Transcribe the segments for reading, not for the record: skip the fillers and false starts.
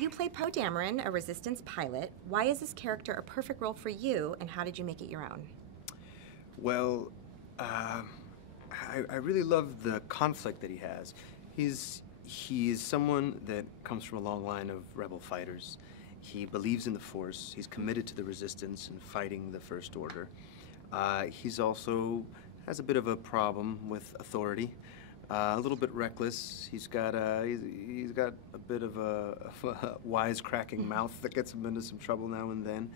You play Poe Dameron, a Resistance pilot. Why is this character a perfect role for you, and how did you make it your own? Well, I really love the conflict that he has. He's someone that comes from a long line of rebel fighters. He believes in the Force. He's committed to the Resistance and fighting the First Order. He's also has a bit of a problem with authority. A little bit reckless. He's got a bit of a wisecracking mouth that gets him into some trouble now and then.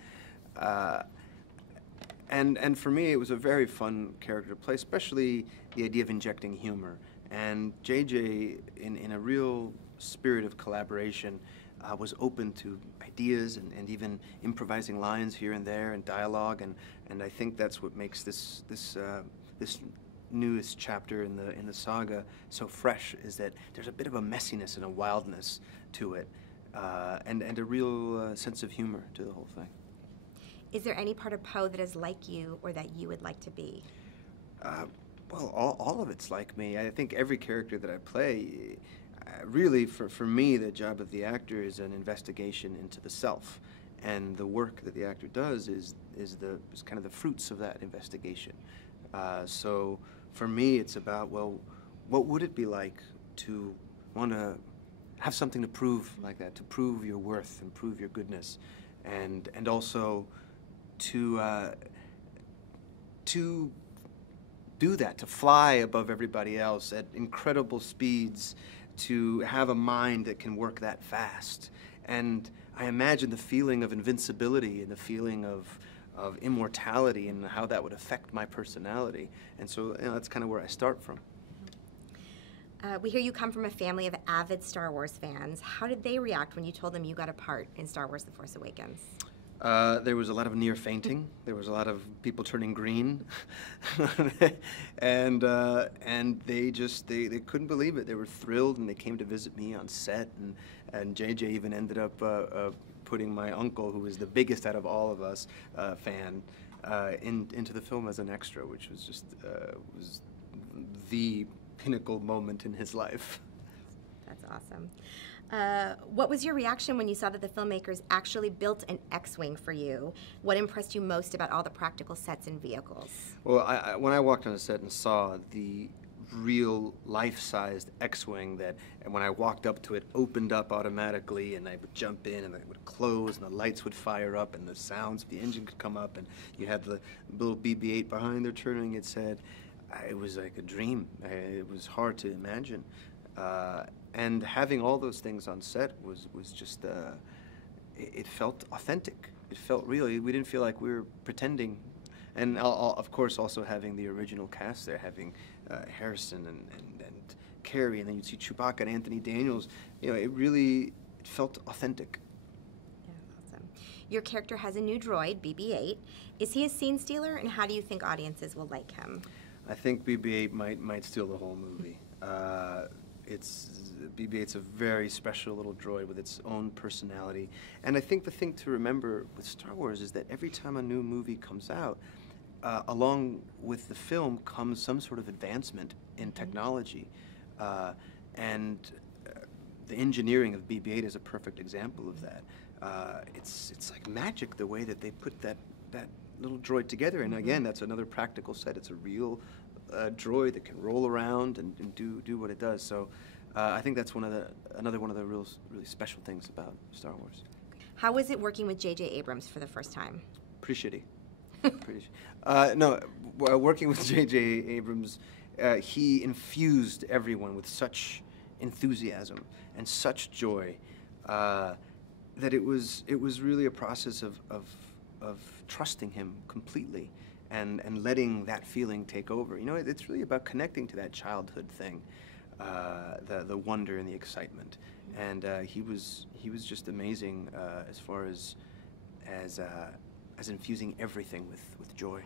And for me, it was a very fun character to play, especially the idea of injecting humor. And JJ, in a real spirit of collaboration, was open to ideas and even improvising lines here and there and dialogue. And I think that's what makes this newest chapter in the saga so fresh, is that there's a bit of a messiness and a wildness to it, and a real sense of humor to the whole thing. Is there any part of Poe that is like you or that you would like to be? Well, all of it's like me. I think every character that I play, really, for me, the job of the actor is an investigation into the self. And the work that the actor does is kind of the fruits of that investigation. So for me, it's about, well, what would it be like to want to have something to prove like that, to prove your worth and prove your goodness, and also to do that, to fly above everybody else at incredible speeds, to have a mind that can work that fast. And I imagine the feeling of invincibility and the feeling of immortality and how that would affect my personality. And so, you know, that's kind of where I start from. We hear you come from a family of avid Star Wars fans. How did they react when you told them you got a part in Star Wars The Force Awakens? There was a lot of near fainting. There was a lot of people turning green, and they couldn't believe it. They were thrilled, and they came to visit me on set. And JJ even ended up putting my uncle, who was the biggest out of all of us, fan, into the film as an extra, which was just was the pinnacle moment in his life. That's awesome. What was your reaction when you saw that the filmmakers actually built an X-Wing for you? What impressed you most about all the practical sets and vehicles? Well, when I walked on a set and saw the real life-sized X-Wing that, and when I walked up to it, opened up automatically, and I would jump in, and it would close, and the lights would fire up, and the sounds of the engine could come up, and you had the little BB-8 behind there turning its head. It was like a dream. It was hard to imagine. And having all those things on set was just, it felt authentic. It felt real. We didn't feel like we were pretending. And of course, also having the original cast there, having Harrison and Carrie, and then you'd see Chewbacca and Anthony Daniels. You know, it felt authentic. Yeah, awesome. Your character has a new droid, BB-8. Is he a scene stealer, and how do you think audiences will like him? I think BB-8 might steal the whole movie. BB-8's a very special little droid with its own personality. And I think the thing to remember with Star Wars is that every time a new movie comes out, along with the film comes some sort of advancement in technology. And the engineering of BB-8 is a perfect example of that. It's like magic, the way that they put that little droid together. And again, that's another practical set. It's a real droid that can roll around and do what it does. So I think that's another one of the really special things about Star Wars. How was it working with J.J. Abrams for the first time? Pretty shitty. No, working with J.J. Abrams, he infused everyone with such enthusiasm and such joy that it was really a process of trusting him completely and letting that feeling take over. You know, it's really about connecting to that childhood thing, the wonder and the excitement. And he was just amazing as far as infusing everything with joy.